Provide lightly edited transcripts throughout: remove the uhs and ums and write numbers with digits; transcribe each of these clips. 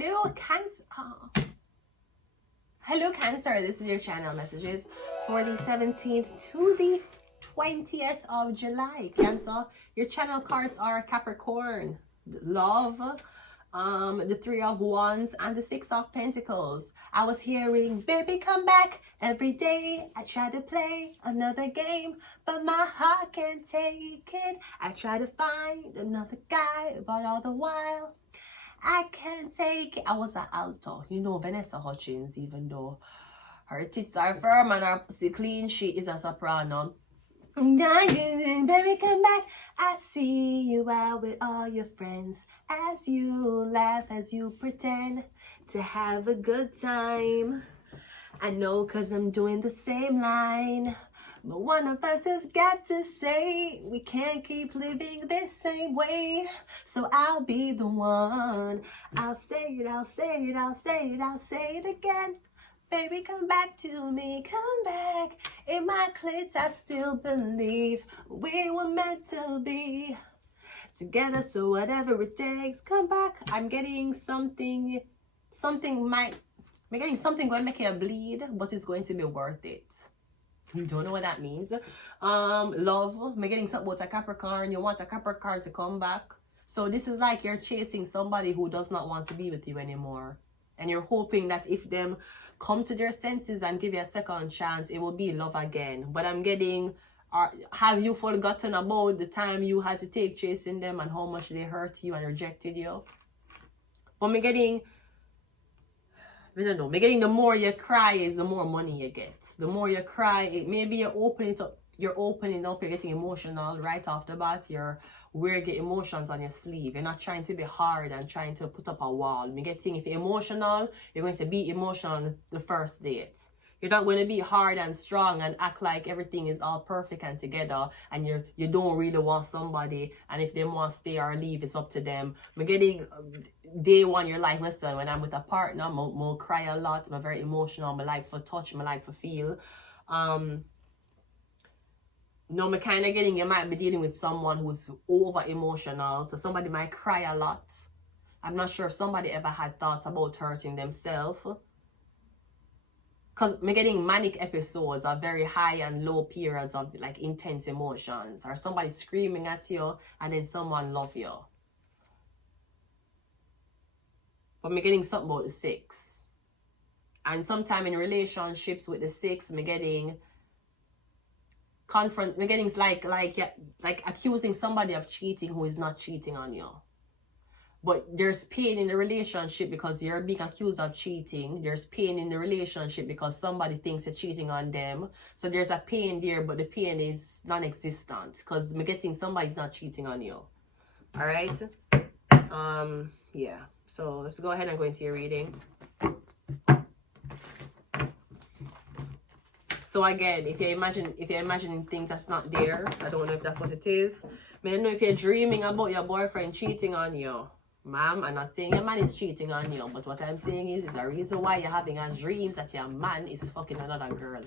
Hello, Cancer. Oh. Hello, Cancer. This is your channel messages for the 17th to the 20th of July. Cancer, your channel cards are Capricorn, love, the Three of Wands, and the Six of Pentacles. I was hearing, baby, come back. Every day I try to play another game, but my heart can't take it. I try to find another guy, but all the while I can't take it. I was an alto. You know, Vanessa Hutchins, even though her tits are firm and her pussy clean, she is a soprano. Baby, come back. I see you out with all your friends as you laugh, as you pretend to have a good time. I know, 'cause I'm doing the same line. But one of us has got to say we can't keep living this same way. So I'll be the one. I'll say it, I'll say it, I'll say it, I'll say it again. Baby, come back to me, come back. In my clit, I still believe we were meant to be together. So whatever it takes, come back. I'm getting something going to make you bleed, but it's going to be worth it. You don't know what that means. Love, I'm getting something about a Capricorn. You want a Capricorn to come back. So this is like you're chasing somebody who does not want to be with you anymore. And you're hoping that if them come to their senses and give you a second chance, it will be love again. But I'm getting, have you forgotten about the time you had to take chasing them and how much they hurt you and rejected you? But I'm getting, I don't know, getting the more you cry is the more money you get. The more you cry, maybe you're opening up, you're getting emotional right off the bat. You're wearing your emotions on your sleeve. You're not trying to be hard and trying to put up a wall. Me getting, if you're emotional, you're going to be emotional the first date. You're not going to be hard and strong and act like everything is all perfect and together, and you don't really want somebody, and if they want to stay or leave, it's up to them. I'm getting day one, you're like, listen, when I'm with a partner, I'll cry a lot. I'm very emotional. I like for touch, I like for feel. No, I'm kind of getting, you might be dealing with someone who's over emotional, so somebody might cry a lot. I'm not sure if somebody ever had thoughts about hurting themselves. Because I'm getting manic episodes of very high and low periods of like intense emotions. Or somebody screaming at you and then someone love you. But I'm getting something about the six. And sometime in relationships with the six, I'm getting like accusing somebody of cheating who is not cheating on you. But there's pain in the relationship because you're being accused of cheating. There's pain in the relationship because somebody thinks you're cheating on them. So there's a pain there, but the pain is non-existent because I'm getting somebody's not cheating on you. All right. Yeah. So let's go ahead and go into your reading. So again, if you're imagining things that's not there, I don't know if that's what it is. I don't know if you're dreaming about your boyfriend cheating on you. Ma'am, I'm not saying your man is cheating on you, but what I'm saying is a reason why you're having a dreams that your man is fucking another girl.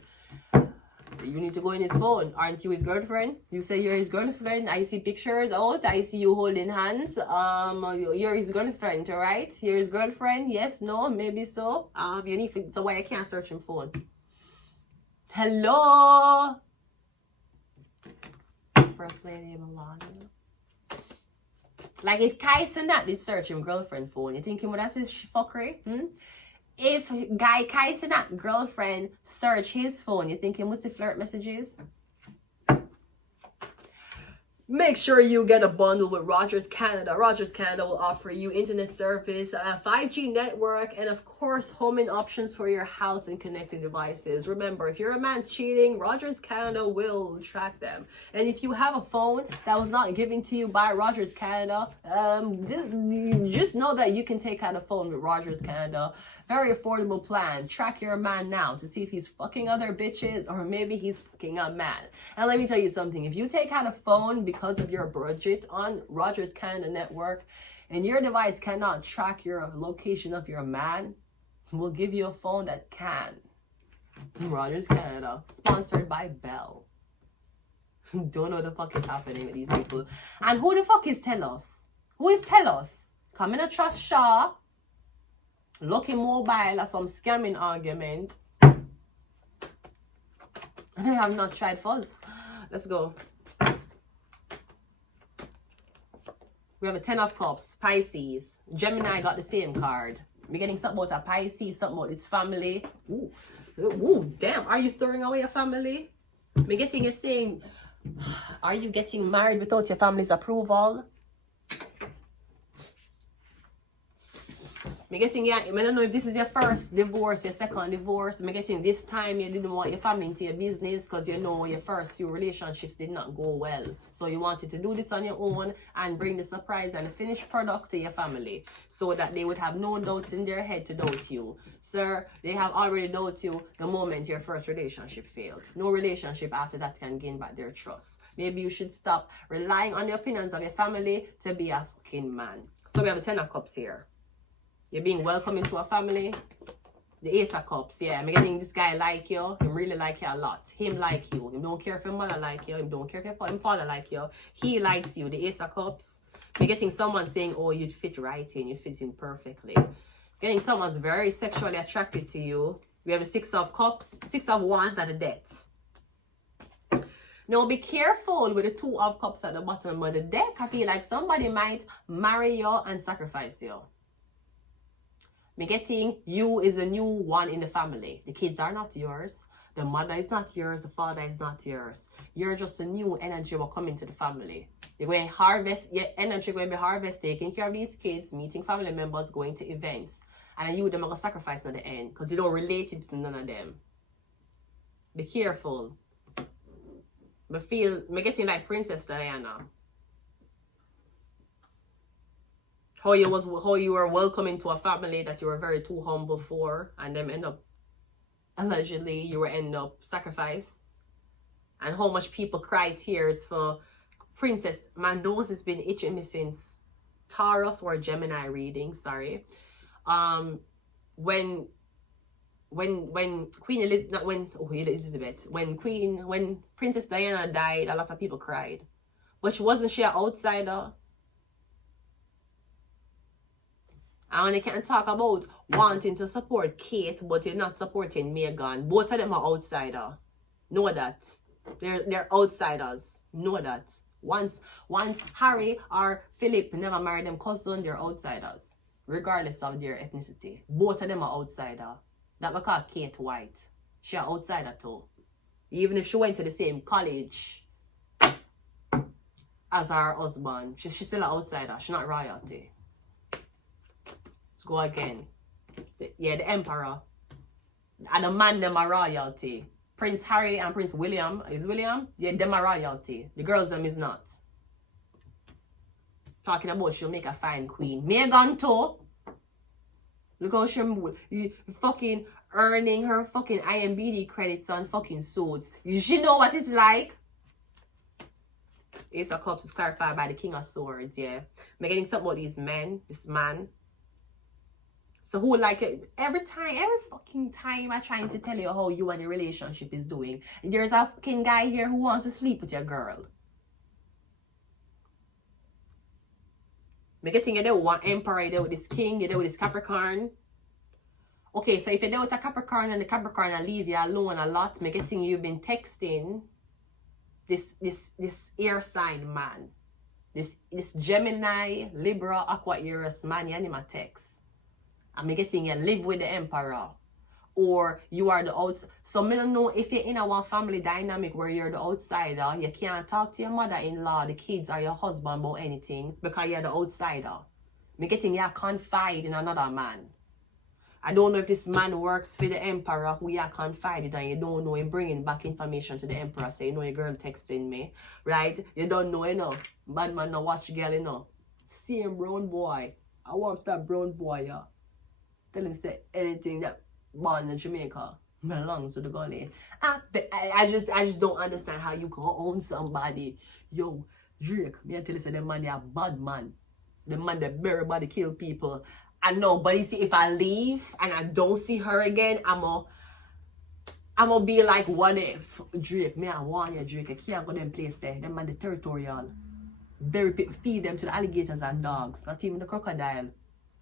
You need to go in his phone. Aren't you his girlfriend? You say you're his girlfriend. I see pictures out. I see you holding hands. You're his girlfriend, right? You're his girlfriend. Yes, no, maybe so. You need to, so why I can't search him phone? Hello, First Lady Melania. Like if Kai Cenat did search him girlfriend phone, you think him that's his fuckery? If guy Kai Cenat girlfriend search his phone, you think him what's the flirt messages? Make sure you get a bundle with Rogers Canada. Rogers Canada will offer you internet service, a 5G network, and of course, homing options for your house and connected devices. Remember, if your man's cheating, Rogers Canada will track them. And if you have a phone that was not given to you by Rogers Canada, just know that you can take out a phone with Rogers Canada. Very affordable plan. Track your man now to see if he's fucking other bitches or maybe he's fucking a man. And let me tell you something. If you take out a phone because of your budget on Rogers Canada network and your device cannot track your location of your man, we'll give you a phone that can. Rogers Canada. Sponsored by Bell. Don't know what the fuck is happening with these people. And who the fuck is Telos? Who is Telos? Come in a trust Shaw. Lucky Mobile or some scamming argument. And I have not tried fuzz. Let's go. We have a 10 of Cups, Pisces. Gemini got the same card. We're getting something about a Pisces, something about this family. Ooh, ooh, damn. Are you throwing away your family? We're getting you saying, are you getting married without your family's approval? I'm getting, yeah, I don't know if this is your first divorce, your second divorce. I'm getting this time you didn't want your family into your business because you know your first few relationships did not go well. So you wanted to do this on your own and bring the surprise and the finished product to your family so that they would have no doubts in their head to doubt you. Sir, they have already doubted you the moment your first relationship failed. No relationship after that can gain back their trust. Maybe you should stop relying on the opinions of your family to be a fucking man. So we have a 10 of Cups here. You're being welcomed into a family. The Ace of Cups, yeah. I'm getting this guy like you. Him really like you a lot. Him like you. Him don't care if your mother like you. Him don't care if your father like you. He likes you. The Ace of Cups. I'm getting someone saying, oh, you'd fit right in. You fit in perfectly. Getting someone's very sexually attracted to you. We have the 6 of Cups. 6 of Wands at the Death. Now be careful with the 2 of Cups at the bottom of the deck. I feel like somebody might marry you and sacrifice you. Me getting you is a new one in the family. The kids are not yours. The mother is not yours. The father is not yours. You're just a new energy will come into the family. You're going to harvest, your energy going to be harvested, taking care of these kids, meeting family members, going to events. And you them are going to sacrifice at the end because you don't relate it to none of them. Be careful. Me getting like Princess Diana. How you were welcome into a family that you were very too humble for, and them end up allegedly you were end up sacrificed, and how much people cry tears for Princess. My nose has been itching me since Taurus or Gemini reading. Sorry, when Queen Elizabeth, not when Elizabeth, when Princess Diana died, a lot of people cried, but wasn't she an outsider? And you can talk about wanting to support Kate, but you're not supporting Meghan. Both of them are outsider. Know that. They're outsiders. Know that. Once Harry or Philip never married them cousin, they're outsiders. Regardless of their ethnicity. Both of them are outsider. That we call Kate White. She's an outsider too. Even if she went to the same college as her husband, she's still an outsider. She's not royalty. Let's go again. The Emperor. And the man, them are royalty. Prince Harry and Prince William. Is William? Yeah, them are royalty. The girls, them is not. Talking about she'll make a fine queen. Meghan too. Look how she fucking earning her fucking IMBD credits on fucking suits. She know what it's like. Ace of Cups is clarified by the King of Swords, yeah. I'm getting something about these men. This man. So who like it every fucking time I'm trying to tell you how you and the relationship is doing. There's a fucking guy here who wants to sleep with your girl. I'm getting you there with one Emperor, you there with this King, you there with this Capricorn. Okay, so if you're there with a Capricorn and the Capricorn will leave you alone a lot, I'm getting you've been texting this air sign man. This Gemini, Libra, Aqua, Eros man, you anima text. I'm getting you live with the Emperor. Or you are the outsider. So I don't know if you're in a one family dynamic where you're the outsider, you can't talk to your mother-in-law, the kids, or your husband about anything because you're the outsider. I'm getting you confide in another man. I don't know if this man works for the Emperor who you confided and you don't know him bringing back information to the Emperor say, you know, your girl texting me, right? You don't know, you know. Bad man no watch girl, you know. Same brown boy. I want that brown boy, yeah. Tell him say anything that born in Jamaica belongs to the gully. I just don't understand how you can own somebody. Yo, Drake, me I tell you say the man they a bad man. The man that bury body kill people. I know, but you see, if I leave and I don't see her again, I'm gonna be like, what if Drake? Me I want you, Drake. I can't go them place there. Them man the territorial. Bury people, feed them to the alligators and dogs, not even the crocodile.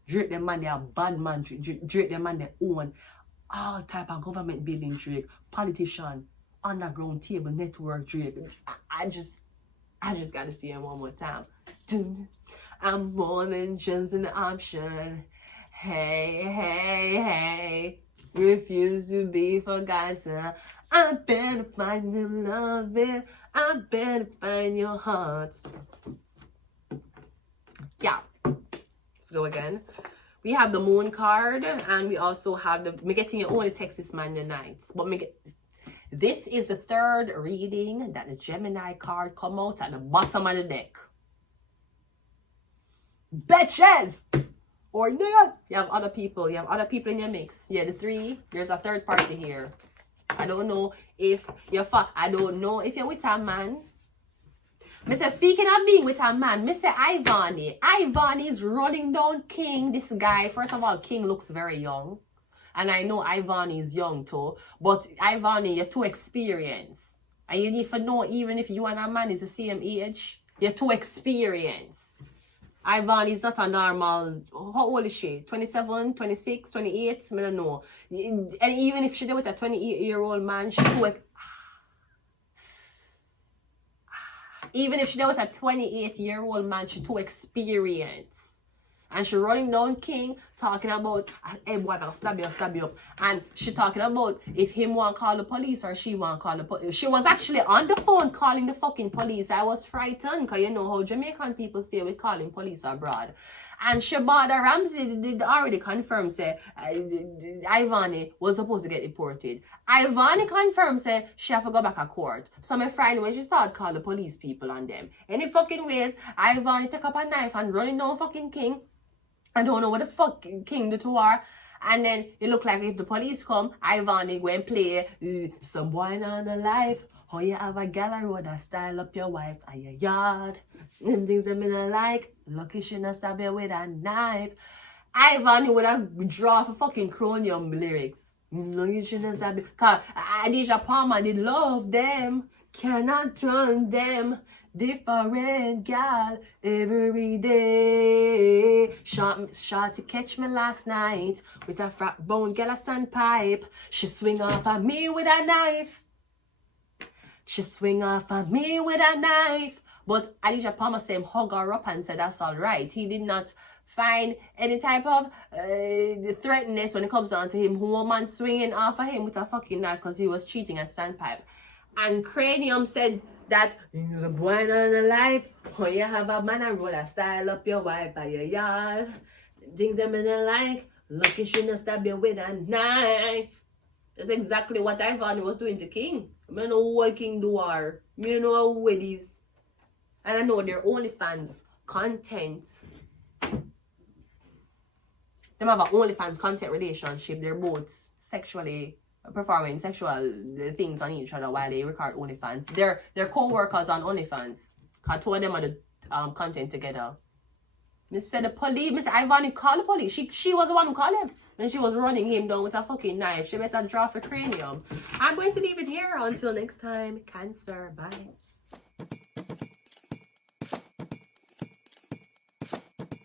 Drake them man, they are bad man. Drake them man, they own all type of government building. Drake, politician, underground table network. Drake. I just gotta see him one more time. I'm more than just an option. Hey, hey, hey. Refuse to be forgotten. I better find your loving. I better find your heart. Yeah. Let's go again. We have the moon card, and we also have the me getting your only Texas man tonight. But this is the third reading that the Gemini card come out at the bottom of the deck. Betches or niggas. You have other people. You have other people in your mix. Yeah, the three. There's a third party here. I don't know if you're I don't know if you're with a man. Mr. Speaking of being with a man, Mr. Ivani. Ivani is running down King. This guy, first of all, King looks very young. And I know Ivani is young too. But Ivani, you're too experienced. And you need to know even if you and a man is the same age, you're too experienced. Ivani is not a normal, how old is she? 27, 26, 28? I don't know. And even if she's there with a 28-year-old man, she's too... Even if she's there with a 28-year-old man, she's too experienced. And she running down King, talking about, hey boy, I'll stab you up. And she talking about if him want to call the police or she want to call the police. She was actually on the phone calling the fucking police. I was frightened because you know how Jamaican people stay with calling police abroad. And Shabada Ramsey did already confirm, say, Ivani was supposed to get deported. Ivani confirmed, say, she have to go back to court. So my friend, when she started calling the police people on them. Any fucking ways, Ivani take up a knife and running down fucking King. I don't know what the fuck King did to her. And then it looked like if the police come, Ivani go and play some boy on the life. How you have a gal road that style up your wife and your yard. Them things I mean I like. Lucky she not stab you with a knife. Ivani would have draw for fucking Cronium lyrics. Lucky she not stab you. Cause Adija Palmer did love them. Cannot turn them. Different gal every day. Shot to catch me last night with a frat bone gal a sandpipe. She swing off at me with a knife. She swing off at me with a knife. But Elijah Palmer said hug her up and said that's all right. He did not find any type of threatenness when it comes down to him. Woman swinging off of him with a fucking knife because he was cheating at sandpipe. And Cranium said that he's a boy on the life. When you have a man and roll a style up your wife by your yard. Things them in the like. Lucky she not stab you with a knife. That's exactly what Ivani was doing to King. I know what King do are. I know what it is. And I know they're OnlyFans content. They have an OnlyFans content relationship. They're both sexually performing sexual things on each other while they record OnlyFans. They're co-workers on OnlyFans. I told them on the content together. Mr. the police, Mr. Ivani called the police. She was the one who called him. When she was running him down with a fucking knife. She better draw for Cranium. I'm going to leave it here. Until next time. Cancer. Bye.